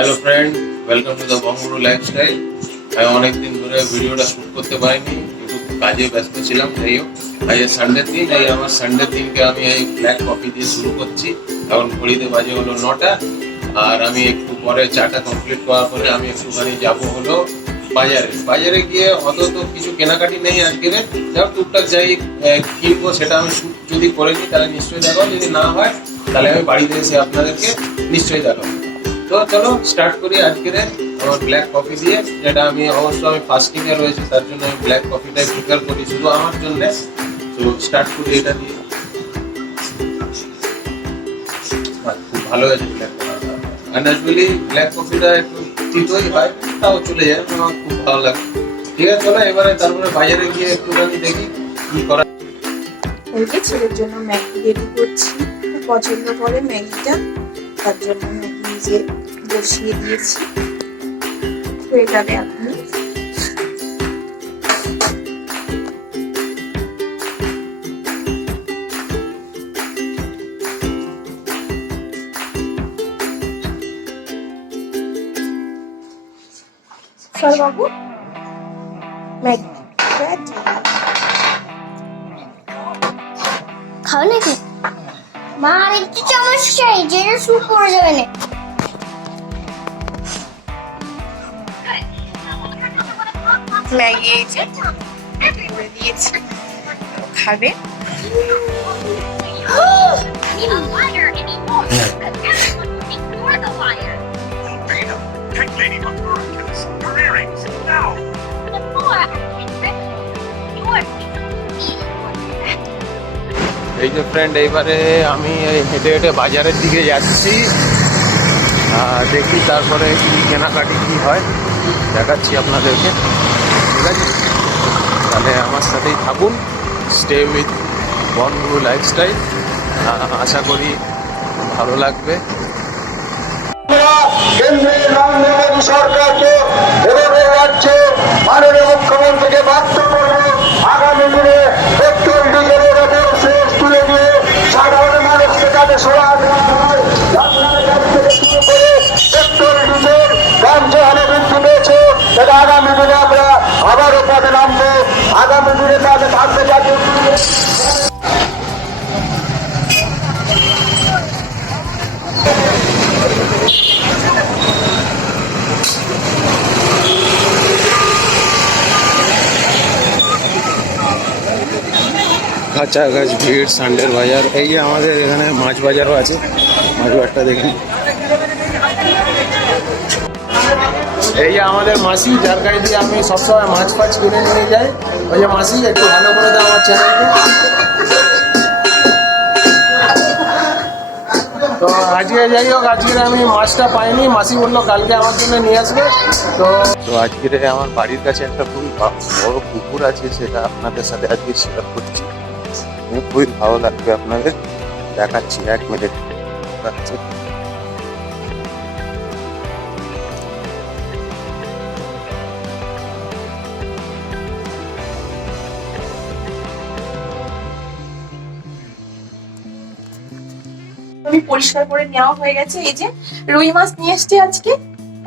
Hello friend, welcome to the Banga lifestyle. আমি অনেক দিন ধরে ভিডিওটা শ্যুট করতে পারিনি, একটু কাজে ব্যস্ত ছিলাম। যাই হোক, আজ সানডের দিন, আমার সানডের দিনকে আমি এই ব্ল্যাক কফি দিয়ে শুরু করছি। এখন ঘড়িতে বাজে হলো 9টা, আর আমি একটু পরে চাটা কমপ্লিট করার পরে আমি একটুখানি যাবো হলো বাজারে গিয়ে অত তো কিছু কেনাকাটি নেই আজকে, যাও টুকটাক যাই কিনবো। সেটা আমি শ্যুট যদি করে নিই তাহলে নিশ্চয়ই দেখাবো, যদি না হয় তাহলে আমি বাড়িতে এসে আপনাদেরকে নিশ্চয়ই দেখাবো। তো চলো স্টার্ট করি আজকের আমার ব্ল্যাক কফি দিয়ে, যেটা আমি অবশ্যই ফাস্টিং এ রয়েছে, তার জন্য আমি ব্ল্যাক কফিটাই প্রিপেয়ার করি শুধু আমার জন্য। তো স্টার্ট করি এটা দিয়ে। খুব ভালো হয়েছে ব্ল্যাক কফিটা, আর ন্যাচুরালি ব্ল্যাক কফিটা একটু তিতই হয়, তাও চলে যায়, আমার খুব ভালো লাগে। ঠিক আছে, চলো এবারে তারপরে বাজারে গিয়ে একটুখানি দেখি কি করা। ওইটা ছেলের জন্য ম্যাগি রেডি করছি, খুব পছন্দ করে ম্যাগিটা, তার জন্য ম্যাগি নিজে বসিয়ে দিয়েছি। হয়ে যাবে আপনি। স্যার বাবু, ম্যাগি খাও নাকি? মা আর একটু চামচ চাই, যেটা স্যুপ পড়ে যাবে না। ম্যাগি এই যে করে দিয়েছি, খাবে। এই যে ফ্রেন্ড, এইবারে আমি হেঁটে হেঁটে বাজারের দিকে যাচ্ছি, দেখি তারপরে কি কেনাকাটি কি হয় দেখাচ্ছি আপনাদেরকে। ঠিক আছে, তাহলে আমার সাথেই থাকুন, স্টে উইথ বঙ্গ লাইফস্টাইল। আশা করি ভালো লাগবে। কেন্দ্রের মোদী সরকারকে এবং রাজ্যে মাননীয় মুখ্যমন্ত্রীকে বাধ্য করবে আগামী দিনে পেট্রোল ডিজেলের ওপর শেষ তুলে দিয়ে সাধারণ মানুষকে যাতে সরাজ পেট্রোল ডিজেল দাম যে হারে বৃদ্ধি পেয়েছে, সেটা আগামী দিনে আমরা আবারও পথে নামবো। আগামী দিনে তাদের থাকবে জাতীয় কাছাকাছি ভিড়, সানডের বাজার। এই যে আমাদের এখানে মাছ বাজারও আছে, মাছ বাজারটা দেখুন। এই যে আমাদের মাসি, যার কাছে দিয়ে আমি সবসময় মাছ ফাছ কিনে নিয়ে যাই। ওই যে মাসি, একটু ভালো করে দাও আমার চ্যানেলকে। তো আজকে যাই হোক, আজকে আমি মাছটা পাইনি, মাসি বললো কালকে আমার জন্য নিয়ে আসবে। তো আজকে আমার বাড়ির কাছে একটা খুবই বড় পুকুর আছে, সেটা আপনাদের সাথে আজকে শেয়ার করছি। খুবই ভালো লাগবে আপনাদের, দেখাচ্ছি 1 মিনিট। আমি পরিষ্কার করে নেওয়া হয়ে গেছে। এই যে রুই মাছ নিয়ে এসছে আজকে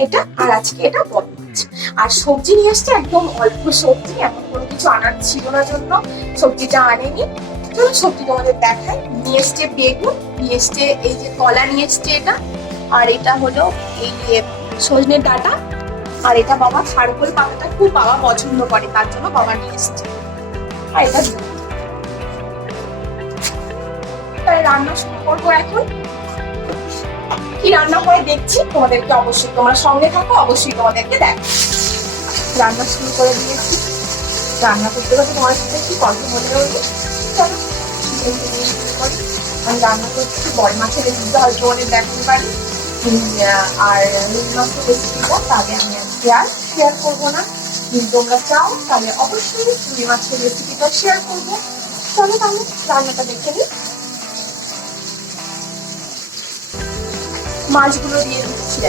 এটা, আর আজকে এটা বড় মাছ। আর সবজি নিয়ে এসছে একদম অল্প সবজি, এমন কোনো কিছু আনার ছিল না জন্য সবজিটা আনেনি। চলো সবজি তোমাদের দেখাই। নিয়ে এসছে বেগুন, নিয়ে এসছে এই যে কলা নিয়ে এসছে এটা, আর এটা হলো এই যে সজনে ডাঁটা, আর এটা বাবা খারকোল পাতাটা খুব বাবা পছন্দ করে, তার জন্য বাবা নিয়ে এসছে। আর এটা রান্না শুরু করবো এখন। কি রান্না করে দেখছি তোমাদেরকে, অবশ্যই তোমরা সঙ্গে থাকো, অবশ্যই তোমাদেরকে দেখো। রান্না শুরু করে দিয়েছি, রান্না করতে করতে তোমার সাথে একটু কথা বলে রইল। চলো শুরু করি। আমি রান্না করছি বড় মাছের রেসিপিটা হয়তো অনেক দেখতে পারি, আর রুই মাছের রেসিপিটা তাহলে আমি আজকে আর শেয়ার করবো না। যদি তোমরা চাও তাহলে অবশ্যই রুই মাছের রেসিপিটা শেয়ার করবো। চলো তাহলে রান্নাটা দেখে নিই। মাছগুলো দিয়ে দিচ্ছি।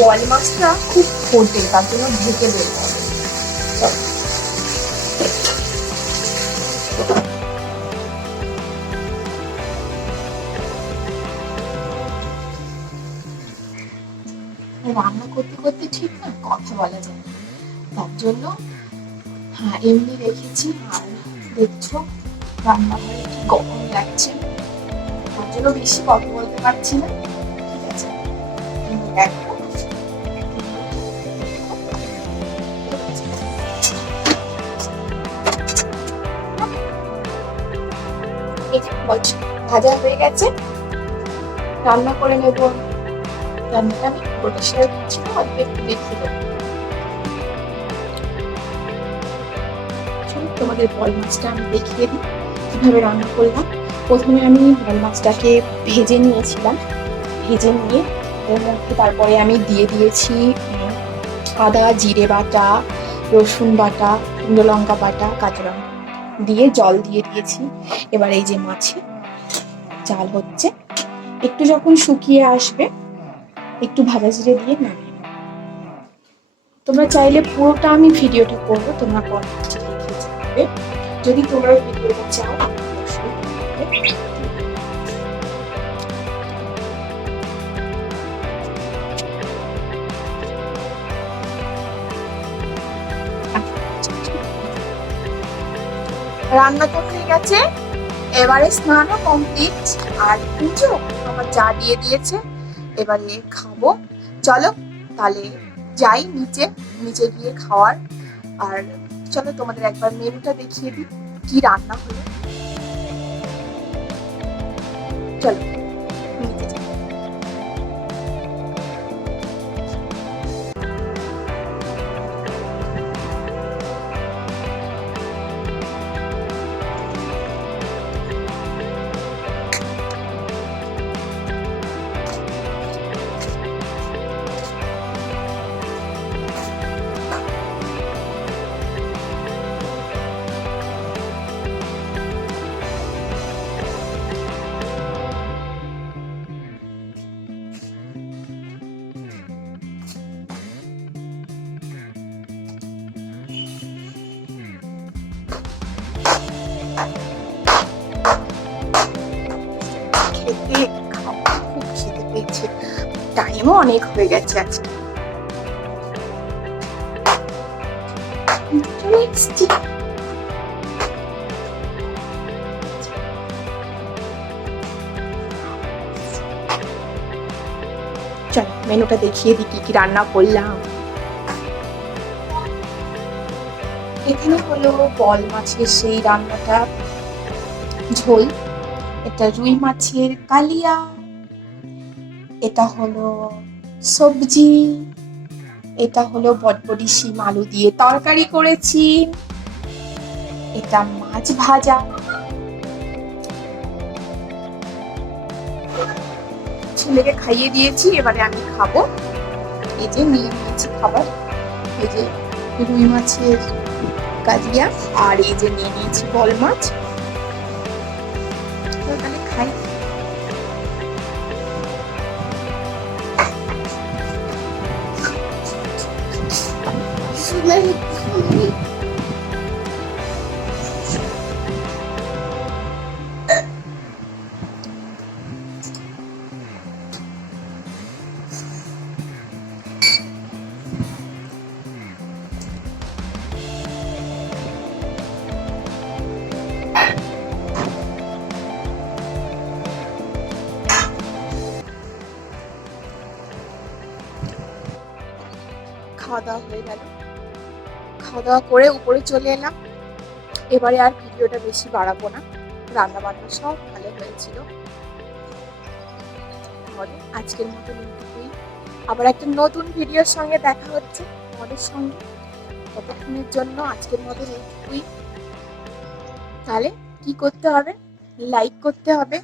বল মাছটা খুব ফোটে, তার জন্য ঢেকে দেবো। বলা যায় না। তার জন্য হ্যাঁ এমনি রেখেছি। আর দেখছো রান্নাঘরে কি গরম লাগছে, তার জন্য বেশি কথা বলতে পারছি না। ঠিক আছে, দেখো ভাজা হয়ে গেছে, রান্না করে নেব। রান্নাটা আমি পুরোটা শেয়ার করছি না, অল্প একটু দেখিয়ে দেবো। তোমাদের বল মাছটা আমি দেখিয়ে দিই কিভাবে রান্না করলাম। প্রথমে আমি বল মাছটাকে ভেজে নিয়েছিলাম, ভেজে নিয়ে এর মধ্যে তারপরে আমি দিয়ে দিয়েছি আদা জিরে বাটা, রসুন বাটা, কুমড়ো লঙ্কা বাটা, কাঁচা লঙ্কা দিয়ে জল দিয়ে দিয়েছি। এবার এই যে মাছে চাল হচ্ছে, একটু যখন শুকিয়ে আসবে একটু ভাজা জিরে দিয়ে নামিয়ে নেব। তোমরা চাইলে পুরোটা আমি ভিডিওটা করবো, তোমরা কমেন্টে লিখে জানাবে যদি তোমরা ভিডিওটা চাও। অবশ্যই রান্না তো হয়ে গেছে, এবারে স্নানও কমপ্লিট। আর পুজো আমার যা দিয়ে দিয়েছে, এবারে খাবো। চলো তাহলে যাই নিচে, নিচে গিয়ে খাওয়ার। আর চলো তোমাদের একবার মেনুটা দেখিয়ে দিই কি রান্না হলো। চলো নিচে যাই। খেতে খাওয়া খুব খেতে পেয়েছে, টাইমও অনেক হয়ে গেছে আজকে। চলো মেনুটা দেখিয়ে দিই কি কি রান্না করলাম। এখানে হলো বল মাছের সেই রান্নাটা, ঝোল। এটা রুই মাছের কালিয়া, এটা হলো সবজি, এটা হলো বটবটি শিম আলু দিয়ে তরকারি করেছি, এটা মাছ ভাজা, ছেলেকে খাইয়ে দিয়েছি, এবারে আমি খাবো। এই যে নিয়ে নিয়েছি খাবার, এই যে রুই মাছের কালিয়া, আর এই যে নিয়ে নিয়েছি বল মাছ। তাহলে খাই। খাওয়া দাওয়া হয়ে গেল, খাওয়া দাওয়া করে উপরে চলে এলাম। এবারে আর ভিডিওটা বেশি বাড়াবো না, রান্না বান্না সব ভালো হয়েছিল। আজকের মতো এইটুকুই, আবার একটা নতুন ভিডিওর সঙ্গে দেখা হচ্ছে আমাদের সঙ্গে। ততক্ষণের জন্য আজকের মতো এইটুকুই। তাহলে কি করতে হবে? লাইক করতে হবে,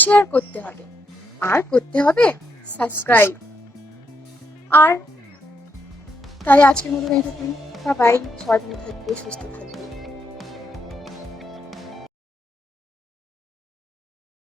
শেয়ার করতে হবে, আর করতে হবে সাবস্ক্রাইব। আর তাহলে আজকের মতো এইটুকুই। বাই, সবাই ভালো থাকবে, সুস্থ থাকবে।